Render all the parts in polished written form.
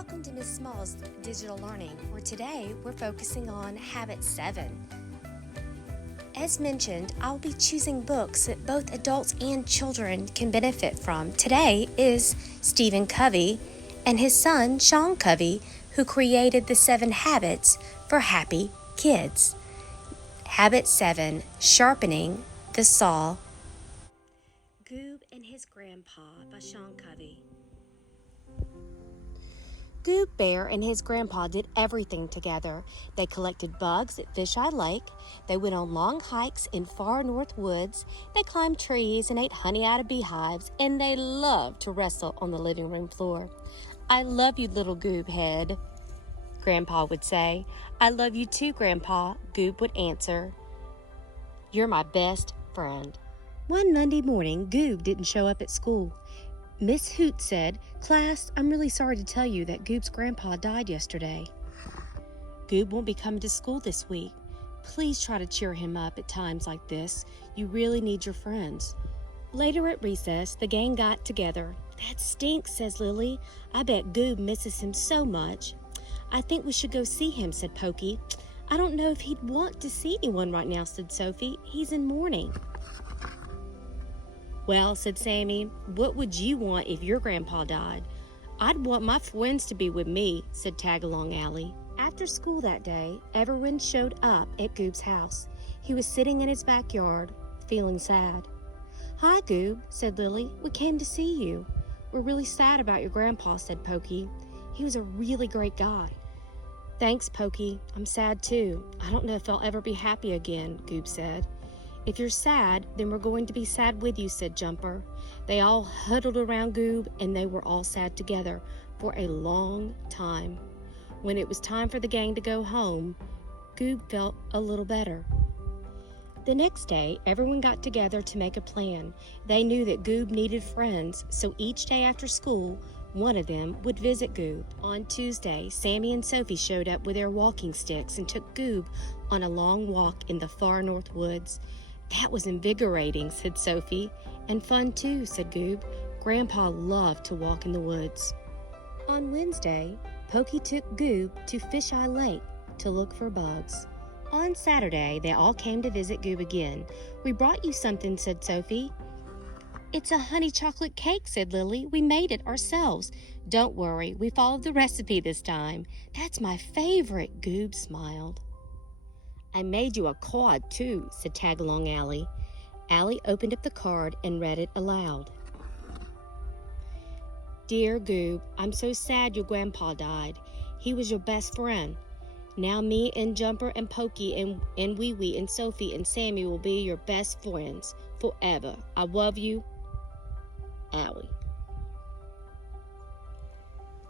Welcome to Miss Small's Digital Learning, where today we're focusing on Habit 7. As mentioned, I'll be choosing books that both adults and children can benefit from. Today is Stephen Covey and his son, Sean Covey, who created the 7 habits for happy kids. Habit 7, Sharpening the Saw. Goob and His Grandpa by Sean Covey. Goob Bear and his grandpa did everything together. They collected bugs at Fisheye Lake. They went on long hikes in far north woods. They climbed trees and ate honey out of beehives. And they loved to wrestle on the living room floor. "I love you, little Goob head," Grandpa would say. "I love you too, Grandpa," Goob would answer. "You're my best friend." One Monday morning, Goob didn't show up at school. Miss Hoot said, "Class, I'm really sorry to tell you that Goob's grandpa died yesterday. Goob won't be coming to school this week. Please try to cheer him up at times like this. You really need your friends." Later at recess, the gang got together. "That stinks," says Lily. "I bet Goob misses him so much." "I think we should go see him," said Pokey. "I don't know if he'd want to see anyone right now," said Sophie. "He's in mourning." "Well," said Sammy, "what would you want if your grandpa died?" "I'd want my friends to be with me," said Tagalong Allie. After school that day, everyone showed up at Goob's house. He was sitting in his backyard, feeling sad. "Hi, Goob," said Lily. "We came to see you." "We're really sad about your grandpa," said Pokey. "He was a really great guy." "Thanks, Pokey. I'm sad too. I don't know if I'll ever be happy again," Goob said. "If you're sad, then we're going to be sad with you," said Jumper. They all huddled around Goob, and they were all sad together for a long time. When it was time for the gang to go home, Goob felt a little better. The next day, everyone got together to make a plan. They knew that Goob needed friends, so each day after school, one of them would visit Goob. On Tuesday, Sammy and Sophie showed up with their walking sticks and took Goob on a long walk in the far north woods. "That was invigorating," said Sophie. "And fun too," said Goob. Grandpa loved to walk in the woods. On Wednesday, Pokey took Goob to Fisheye Lake to look for bugs. On Saturday, they all came to visit Goob again. "We brought you something," said Sophie. "It's a honey chocolate cake," said Lily. "We made it ourselves." "Don't worry, we followed the recipe this time." "That's my favorite," Goob smiled. "I made you a card, too," said Tagalong Allie. Allie opened up the card and read it aloud. "Dear Goob, I'm so sad your grandpa died. He was your best friend. Now me and Jumper and Pokey and Wee Wee and Sophie and Sammy will be your best friends forever. I love you, Allie."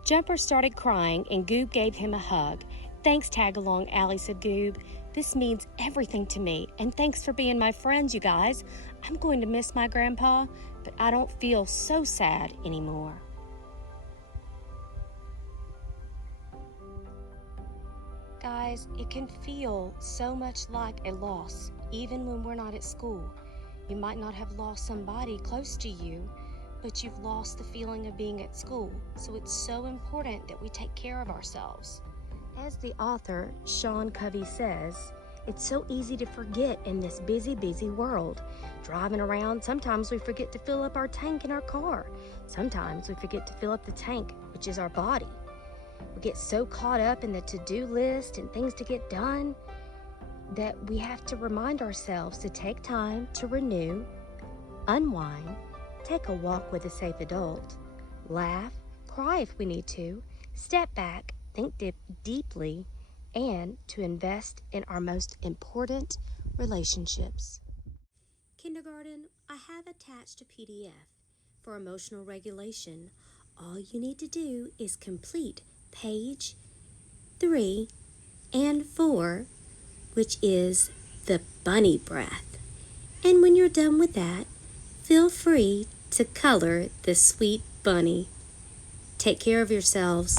Jumper started crying and Goob gave him a hug. "Thanks, Tagalong Allie," said Goob. "This means everything to me, and thanks for being my friends, you guys. I'm going to miss my grandpa, but I don't feel so sad anymore." Guys, it can feel so much like a loss, even when we're not at school. You might not have lost somebody close to you, but you've lost the feeling of being at school. So it's so important that we take care of ourselves. As the author, Sean Covey, says, it's so easy to forget in this busy, busy world. Driving around, sometimes we forget to fill up our tank in our car. Sometimes we forget to fill up the tank, which is our body. We get so caught up in the to-do list and things to get done that we have to remind ourselves to take time to renew, unwind, take a walk with a safe adult, laugh, cry if we need to, step back, think deeply, and to invest in our most important relationships. Kindergarten, I have attached a PDF for emotional regulation. All you need to do is complete page 3 and 4, which is the bunny breath. And when you're done with that, feel free to color the sweet bunny. Take care of yourselves.